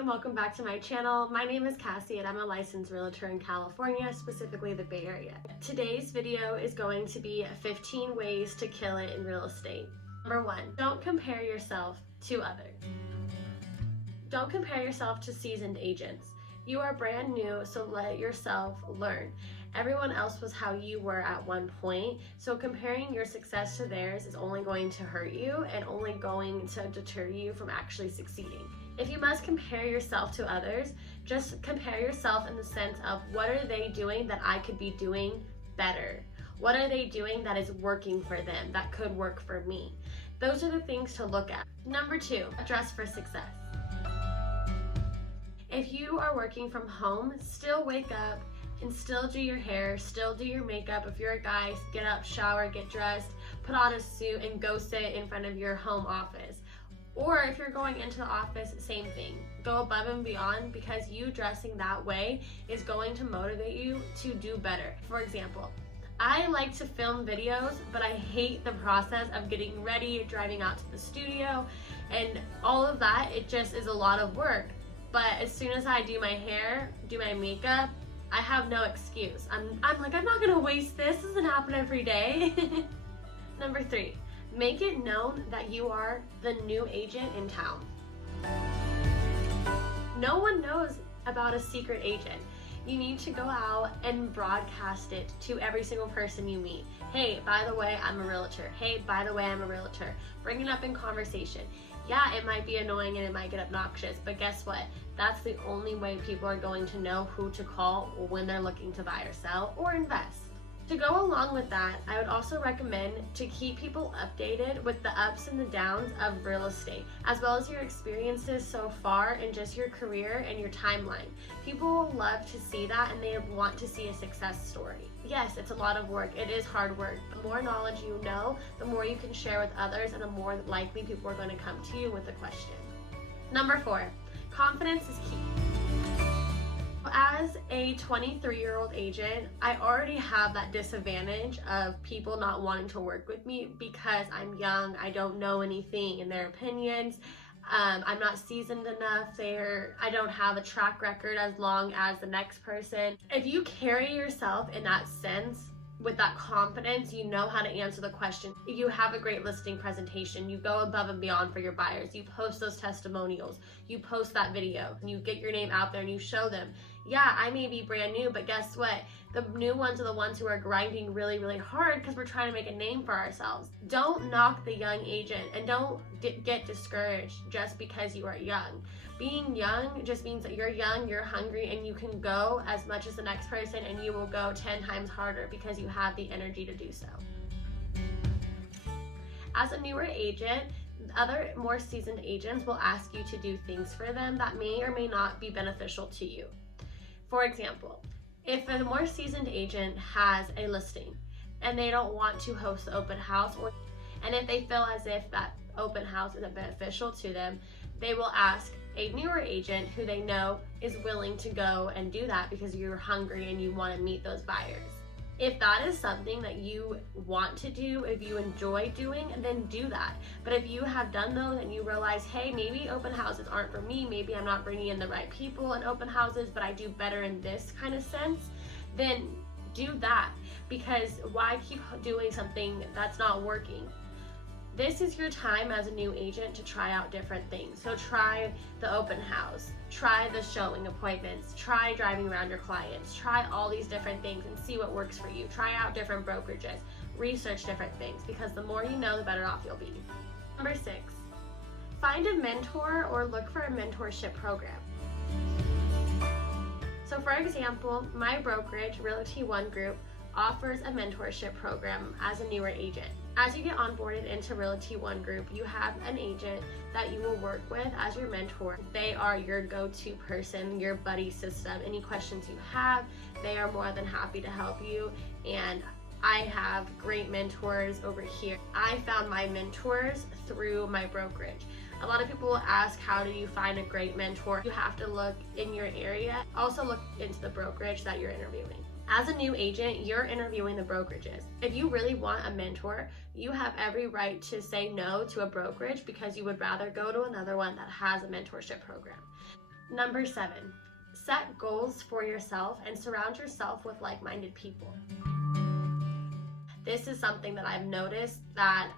and welcome back to my channel. My name is Cassie and I'm a licensed realtor in California, specifically the Bay Area. Today's video is going to be 15 ways to kill it in real estate. Number 1, don't compare yourself to others. Don't compare yourself to seasoned agents. You are brand new, so let yourself learn. Everyone else was how you were at one point, so comparing your success to theirs is only going to hurt you and only going to deter you from actually succeeding. If you must compare yourself to others, just compare yourself in the sense of what are they doing that I could be doing better? What are they doing that is working for them, that could work for me? Those are the things to look at. Number 2, dress for success. If you are working from home, still wake up and still do your hair, still do your makeup. If you're a guy, get up, shower, get dressed, put on a suit and go sit in front of your home office. Or if you're going into the office, same thing. Go above and beyond, because you dressing that way is going to motivate you to do better. For example, I like to film videos, but I hate the process of getting ready, driving out to the studio, and all of that. It just is a lot of work. But as soon as I do my hair, do my makeup, I have no excuse. I'm like, I'm not gonna waste this. This doesn't happen every day. Number 3, make it known that you are the new agent in town. No one knows about a secret agent. You need to go out and broadcast it to every single person you meet. Hey, by the way, I'm a realtor. Hey, by the way, I'm a realtor. Bring it up in conversation. Yeah, it might be annoying and it might get obnoxious, but guess what? That's the only way people are going to know who to call when they're looking to buy or sell or invest. To go along with that, I would also recommend to keep people updated with the ups and the downs of real estate, as well as your experiences so far in just your career and your timeline. People love to see that and they want to see a success story. Yes, it's a lot of work. It is hard work. The more knowledge you know, the more you can share with others, and the more likely people are going to come to you with a question. Number 4, confidence is key. As a 23-year-old agent, I already have that disadvantage of people not wanting to work with me because I'm young, I don't know anything in their opinions, I'm not seasoned enough, I don't have a track record as long as the next person. If you carry yourself in that sense, with that confidence, you know how to answer the question. You have a great listing presentation. You go above and beyond for your buyers. You post those testimonials. You post that video. You get your name out there and you show them. Yeah, I may be brand new, but guess what? The new ones are the ones who are grinding really, really hard because we're trying to make a name for ourselves. Don't knock the young agent and don't get discouraged just because you are young. Being young just means that you're young, you're hungry, and you can go as much as the next person, and you will go 10 times harder because you have the energy to do so. As a newer agent, other more seasoned agents will ask you to do things for them that may or may not be beneficial to you. For example, if a more seasoned agent has a listing and they don't want to host the open house, and if they feel as if that open house isn't beneficial to them, they will ask a newer agent who they know is willing to go and do that because you're hungry and you want to meet those buyers. If that is something that you want to do, if you enjoy doing, then do that. But if you have done those and you realize, hey, maybe open houses aren't for me, maybe I'm not bringing in the right people in open houses, but I do better in this kind of sense, then do that. Because why keep doing something that's not working? This is your time as a new agent to try out different things. So try the open house, try the showing appointments, try driving around your clients, try all these different things and see what works for you. Try out different brokerages, research different things, because the more you know, the better off you'll be. Number 6, find a mentor or look for a mentorship program. So for example, my brokerage, Realty One Group, offers a mentorship program as a newer agent. As you get onboarded into Realty One Group, you have an agent that you will work with as your mentor. They are your go-to person, your buddy system. Any questions you have, they are more than happy to help you. And I have great mentors over here. I found my mentors through my brokerage. A lot of people will ask, how do you find a great mentor? You have to look in your area. Also look into the brokerage that you're interviewing. As a new agent, you're interviewing the brokerages. If you really want a mentor, you have every right to say no to a brokerage because you would rather go to another one that has a mentorship program. Number 7, set goals for yourself and surround yourself with like-minded people. This is something that I've noticed that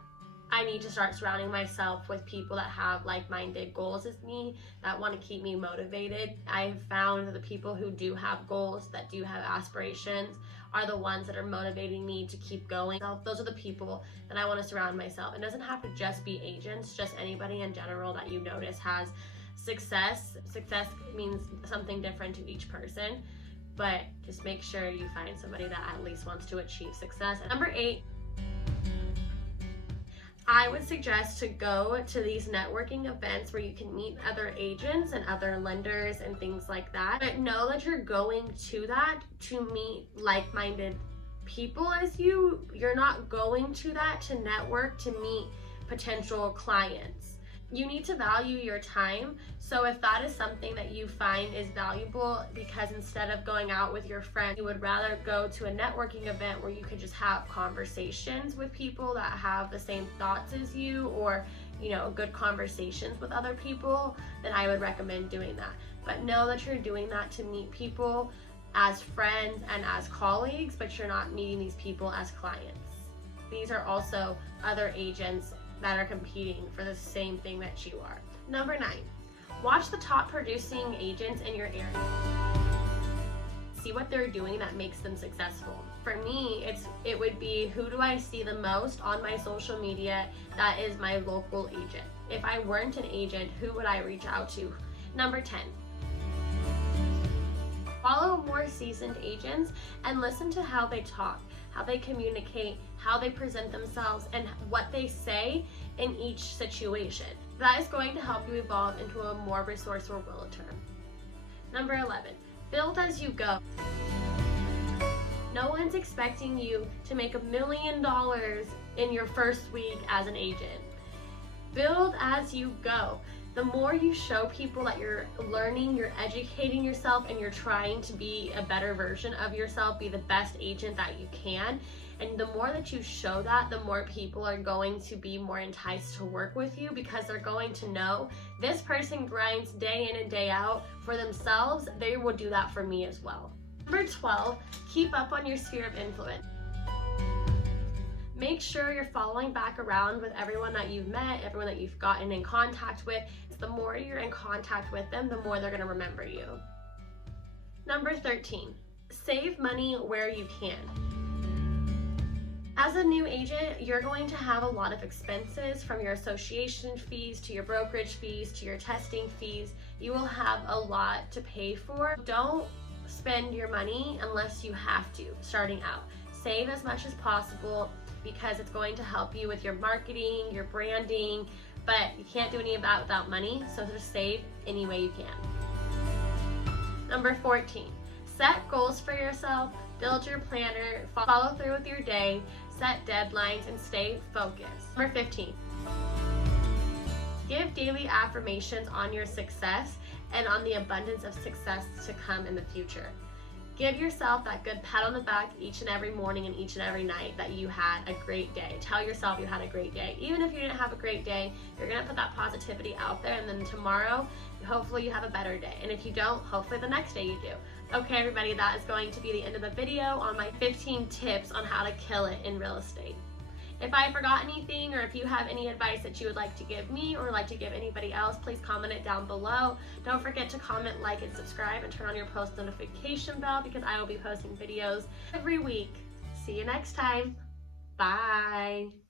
I need to start surrounding myself with people that have like-minded goals as me, that want to keep me motivated. I've found that the people who do have goals, that do have aspirations, are the ones that are motivating me to keep going. Those are the people that I want to surround myself. It doesn't have to just be agents, just anybody in general that you notice has success. Success means something different to each person, but just make sure you find somebody that at least wants to achieve success. Number 8, I would suggest to go to these networking events where you can meet other agents and other lenders and things like that. But know that you're going to that to meet like-minded people as you. You're not going to that to network, to meet potential clients. You need to value your time. So if that is something that you find is valuable, because instead of going out with your friend, you would rather go to a networking event where you could just have conversations with people that have the same thoughts as you, or good conversations with other people, then I would recommend doing that. But know that you're doing that to meet people as friends and as colleagues, but you're not meeting these people as clients. These are also other agents that are competing for the same thing that you are. Number 9, watch the top producing agents in your area. See what they're doing that makes them successful. For me, it would be, who do I see the most on my social media that is my local agent? If I weren't an agent, who would I reach out to? Number 10, follow more seasoned agents and listen to how they talk, how they communicate, how they present themselves, and what they say in each situation. That is going to help you evolve into a more resourceful realtor. Number 11, build as you go. No one's expecting you to make $1 million in your first week as an agent. Build as you go. The more you show people that you're learning, you're educating yourself, and you're trying to be a better version of yourself, be the best agent that you can, and the more that you show that, the more people are going to be more enticed to work with you, because they're going to know this person grinds day in and day out for themselves. They will do that for me as well. Number 12, keep up on your sphere of influence. Make sure you're following back around with everyone that you've met, everyone that you've gotten in contact with. The more you're in contact with them, the more they're going to remember you. Number 13, save money where you can. As a new agent, you're going to have a lot of expenses, from your association fees to your brokerage fees to your testing fees. You will have a lot to pay for. Don't spend your money unless you have to starting out. Save as much as possible, because it's going to help you with your marketing, your branding, but you can't do any of that without money, so just save any way you can. Number 14, set goals for yourself, build your planner, follow through with your day, set deadlines, and stay focused. Number 15, give daily affirmations on your success and on the abundance of success to come in the future. Give yourself that good pat on the back each and every morning and each and every night that you had a great day. Tell yourself you had a great day. Even if you didn't have a great day, you're gonna put that positivity out there, and then tomorrow, hopefully you have a better day. And if you don't, hopefully the next day you do. Okay, everybody, that is going to be the end of the video on my 15 tips on how to kill it in real estate. If I forgot anything, or if you have any advice that you would like to give me or like to give anybody else, please comment it down below. Don't forget to comment, like, and subscribe, and turn on your post notification bell, because I will be posting videos every week. See you next time. Bye.